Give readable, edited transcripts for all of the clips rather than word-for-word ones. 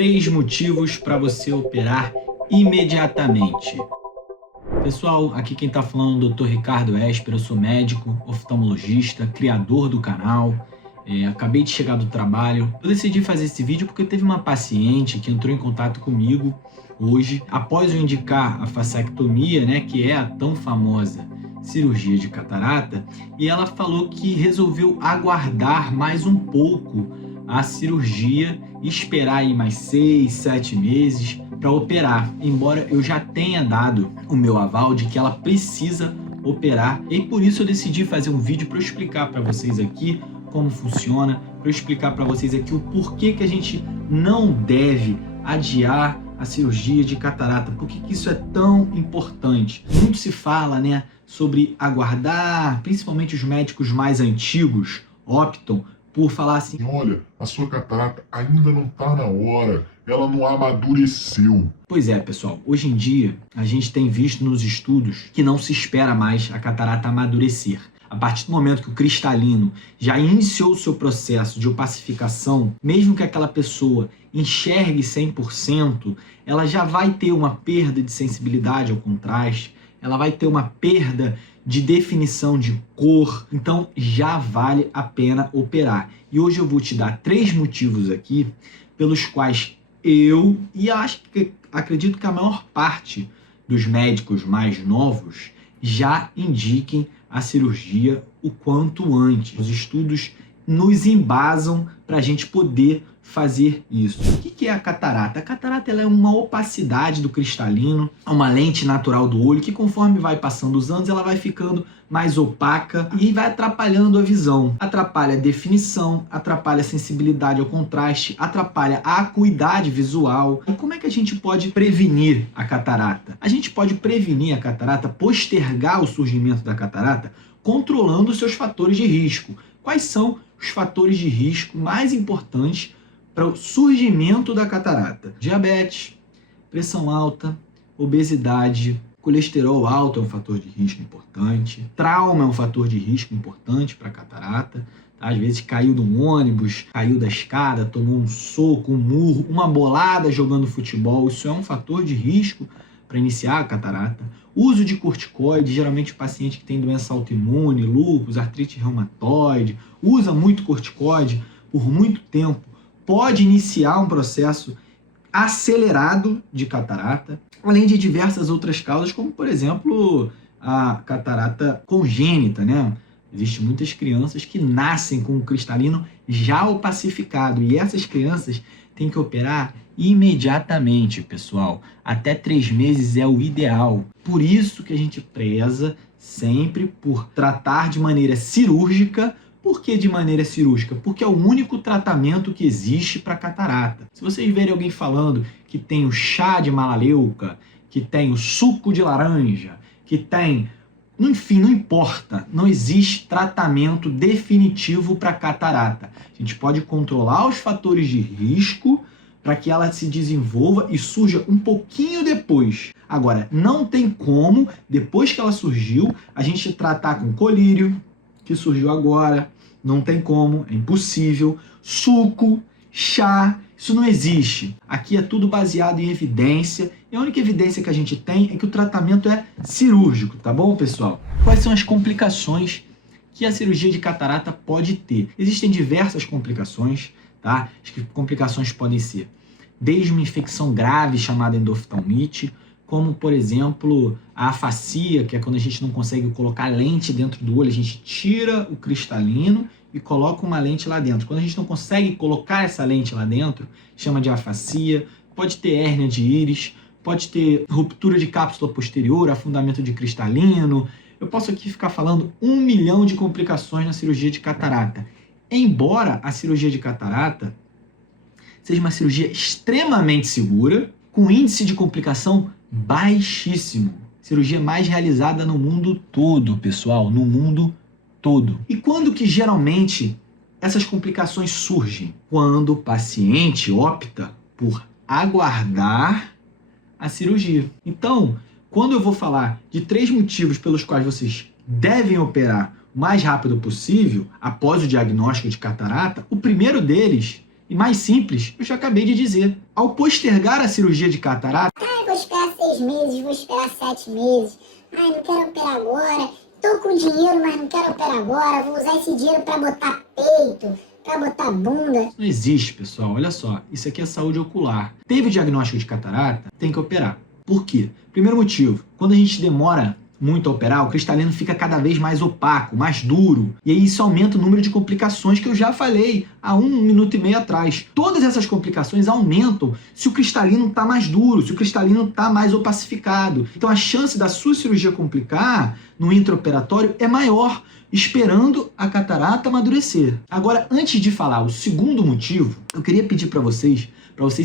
3 motivos para você operar imediatamente. Pessoal, aqui quem está falando é o Dr. Ricardo Esper, eu sou médico, oftalmologista, criador do canal. Acabei de chegar do trabalho. Eu decidi fazer esse vídeo porque teve uma paciente que entrou em contato comigo hoje, após eu indicar a fasciectomia, né, que é a tão famosa cirurgia de catarata, e ela falou que resolveu aguardar mais um pouco a cirurgia e esperar aí mais 6, 7 meses para operar, embora eu já tenha dado o meu aval de que ela precisa operar. E por isso eu decidi fazer um vídeo para explicar para vocês aqui como funciona, para explicar para vocês aqui o porquê que a gente não deve adiar a cirurgia de catarata, por que isso é tão importante. Muito se fala, né, sobre aguardar, principalmente os médicos mais antigos optam por falar assim: olha, a sua catarata ainda não está na hora, ela não amadureceu. Pois é, pessoal, hoje em dia a gente tem visto nos estudos que não se espera mais a catarata amadurecer. A partir do momento que o cristalino já iniciou o seu processo de opacificação, mesmo que aquela pessoa enxergue 100%, ela já vai ter uma perda de sensibilidade ao contraste, ela vai ter uma perda de definição de cor, então já vale a pena operar. E hoje eu vou te dar 3 motivos aqui pelos quais eu, e acredito que a maior parte dos médicos mais novos já indiquem a cirurgia o quanto antes. Os estudos nos embasam para a gente poder fazer isso. O que é a catarata? A catarata ela é uma opacidade do cristalino, uma lente natural do olho que, conforme vai passando os anos, ela vai ficando mais opaca e vai atrapalhando a visão. Atrapalha a definição, atrapalha a sensibilidade ao contraste, atrapalha a acuidade visual. E como é que a gente pode prevenir a catarata? A gente pode prevenir a catarata, postergar o surgimento da catarata, controlando os seus fatores de risco. Quais são os fatores de risco mais importantes para o surgimento da catarata? Diabetes, pressão alta, obesidade, colesterol alto é um fator de risco importante, trauma é um fator de risco importante para a catarata. Às vezes caiu de um ônibus, caiu da escada, tomou um soco, um murro, uma bolada jogando futebol, isso é um fator de risco para iniciar a catarata. Uso de corticoide, geralmente o paciente que tem doença autoimune, lúpus, artrite reumatoide, usa muito corticoide por muito tempo, pode iniciar um processo acelerado de catarata, além de diversas outras causas, como por exemplo a catarata congênita, né? Existem muitas crianças que nascem com o cristalino já opacificado e essas crianças têm que operar imediatamente, pessoal. Até 3 meses é o ideal. Por isso que a gente preza sempre por tratar de maneira cirúrgica. Por que de maneira cirúrgica? Porque é o único tratamento que existe para catarata. Se vocês verem alguém falando que tem o chá de malaleuca, que tem o suco de laranja, que tem... Enfim, não importa. Não existe tratamento definitivo para catarata. A gente pode controlar os fatores de risco para que ela se desenvolva e surja um pouquinho depois. Agora, não tem como, depois que ela surgiu, a gente tratar com colírio, que surgiu agora, não tem como, é impossível. Suco, chá, isso não existe. Aqui é tudo baseado em evidência, e a única evidência que a gente tem é que o tratamento é cirúrgico, tá bom, pessoal? Quais são as complicações que a cirurgia de catarata pode ter? Existem diversas complicações, tá? As complicações podem ser desde uma infecção grave chamada endoftalmite, como, por exemplo, a afasia, que é quando a gente não consegue colocar lente dentro do olho, a gente tira o cristalino e coloca uma lente lá dentro. Quando a gente não consegue colocar essa lente lá dentro, chama de afasia. Pode ter hérnia de íris, pode ter ruptura de cápsula posterior, afundamento de cristalino. Eu posso aqui ficar falando 1 milhão de complicações na cirurgia de catarata. Embora a cirurgia de catarata seja uma cirurgia extremamente segura, com índice de complicação baixíssimo. Cirurgia mais realizada no mundo todo, pessoal, no mundo todo. E quando que geralmente essas complicações surgem? Quando o paciente opta por aguardar a cirurgia. Então, quando eu vou falar de 3 motivos pelos quais vocês devem operar o mais rápido possível após o diagnóstico de catarata, o primeiro deles e mais simples, eu já acabei de dizer. Ao postergar a cirurgia de catarata, Ah, vou esperar 6 meses, vou esperar 7 meses. Ai, não quero operar agora. Tô com dinheiro, mas não quero operar agora. Vou usar esse dinheiro para botar peito, para botar bunda. não existe, pessoal. Olha só, isso aqui é saúde ocular. Teve o diagnóstico de catarata, tem que operar. Por quê? Primeiro motivo, quando a gente demora muito a operar, o cristalino fica cada vez mais opaco, mais duro. E aí isso aumenta o número de complicações que eu já falei há 1 minuto e meio atrás. Todas essas complicações aumentam se o cristalino está mais duro, se o cristalino está mais opacificado. Então a chance da sua cirurgia complicar no intraoperatório é maior, esperando a catarata amadurecer. Agora, antes de falar o segundo motivo, eu queria pedir para vocês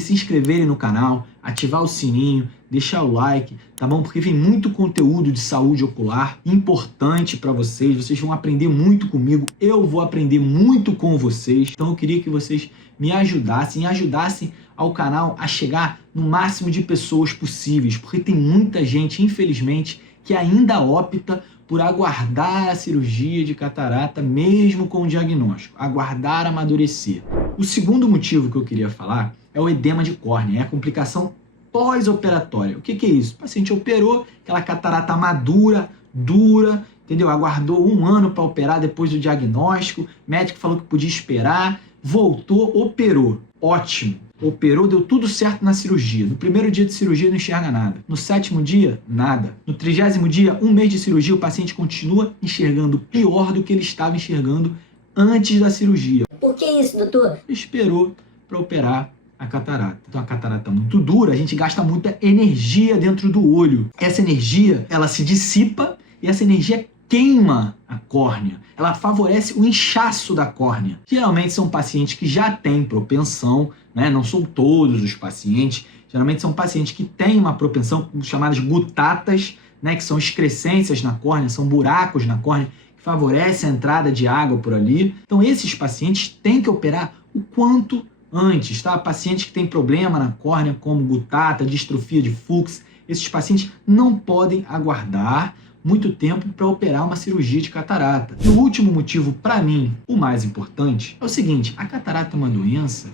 se inscreverem no canal, ativar o sininho, deixar o like, tá bom? Porque vem muito conteúdo de saúde ocular importante para vocês vão aprender muito comigo, eu vou aprender muito com vocês. Então eu queria que vocês me ajudassem ao canal a chegar no máximo de pessoas possíveis, porque tem muita gente, infelizmente, que ainda opta por aguardar a cirurgia de catarata mesmo com o diagnóstico, aguardar amadurecer. O segundo motivo que eu queria falar é o edema de córnea, é a complicação pós-operatória. O que é isso? O paciente operou, aquela catarata madura, dura, entendeu? Aguardou 1 ano para operar depois do diagnóstico, o médico falou que podia esperar, voltou, operou. Ótimo. Operou, deu tudo certo na cirurgia. No primeiro dia de cirurgia não enxerga nada. No 7º dia, nada. No 30º dia, 1 mês de cirurgia, o paciente continua enxergando pior do que ele estava enxergando antes da cirurgia. Por que isso, doutor? Esperou para operar a catarata. Então a catarata muito dura, a gente gasta muita energia dentro do olho. Essa energia, ela se dissipa e essa energia queima a córnea. Ela favorece o inchaço da córnea. Geralmente são pacientes que já têm propensão, né? Não são todos os pacientes. Geralmente são pacientes que têm uma propensão, chamadas gutatas, né? Que são excrescências na córnea, são buracos na córnea, que favorecem a entrada de água por ali. Então esses pacientes têm que operar o quanto antes, tá? Pacientes que têm problema na córnea, como gutata, distrofia de Fuchs, esses pacientes não podem aguardar muito tempo para operar uma cirurgia de catarata. E o último motivo, para mim, o mais importante, é o seguinte: a catarata é uma doença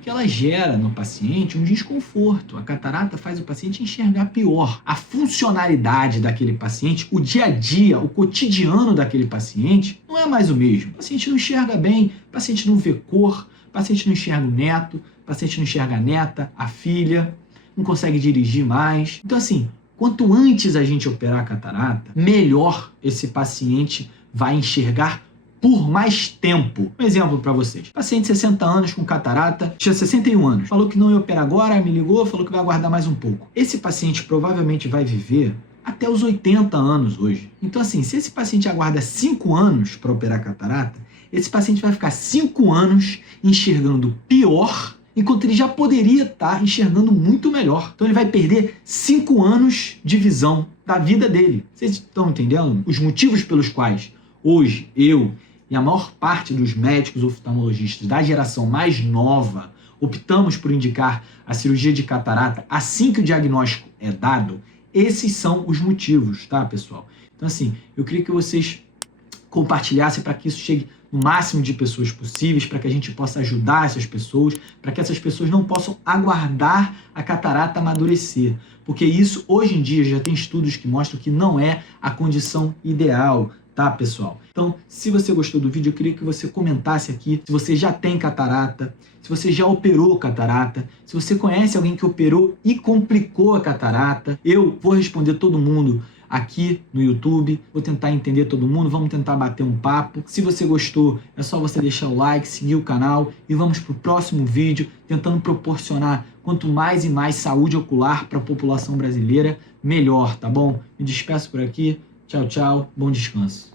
que ela gera no paciente um desconforto. A catarata faz o paciente enxergar pior. A funcionalidade daquele paciente, o dia a dia, o cotidiano daquele paciente, não é mais o mesmo. O paciente não enxerga bem, o paciente não vê cor, o paciente não enxerga o neto, o paciente não enxerga a neta, a filha, não consegue dirigir mais. Então, assim, quanto antes a gente operar a catarata, melhor esse paciente vai enxergar por mais tempo. Um exemplo para vocês. Paciente de 60 anos com catarata, tinha 61 anos. Falou que não ia operar agora, me ligou, falou que vai aguardar mais um pouco. Esse paciente provavelmente vai viver até os 80 anos hoje. Então, assim, se esse paciente aguarda 5 anos para operar catarata, esse paciente vai ficar 5 anos enxergando pior, enquanto ele já poderia estar enxergando muito melhor. Então ele vai perder 5 anos de visão da vida dele. Vocês estão entendendo? Os motivos pelos quais hoje eu e a maior parte dos médicos oftalmologistas da geração mais nova optamos por indicar a cirurgia de catarata assim que o diagnóstico é dado, esses são os motivos, tá, pessoal? Então, assim, eu queria que vocês compartilhassem para que isso chegue no máximo de pessoas possíveis, para que a gente possa ajudar essas pessoas, para que essas pessoas não possam aguardar a catarata amadurecer. Porque isso, hoje em dia, já tem estudos que mostram que não é a condição ideal, tá, pessoal? Então, se você gostou do vídeo, eu queria que você comentasse aqui se você já tem catarata, se você já operou catarata, se você conhece alguém que operou e complicou a catarata. Eu vou responder todo mundo aqui no YouTube, vou tentar entender todo mundo, vamos tentar bater um papo. Se você gostou, é só você deixar o like, seguir o canal e vamos para o próximo vídeo, tentando proporcionar quanto mais e mais saúde ocular para a população brasileira, melhor, tá bom? Me despeço por aqui, tchau, tchau, bom descanso.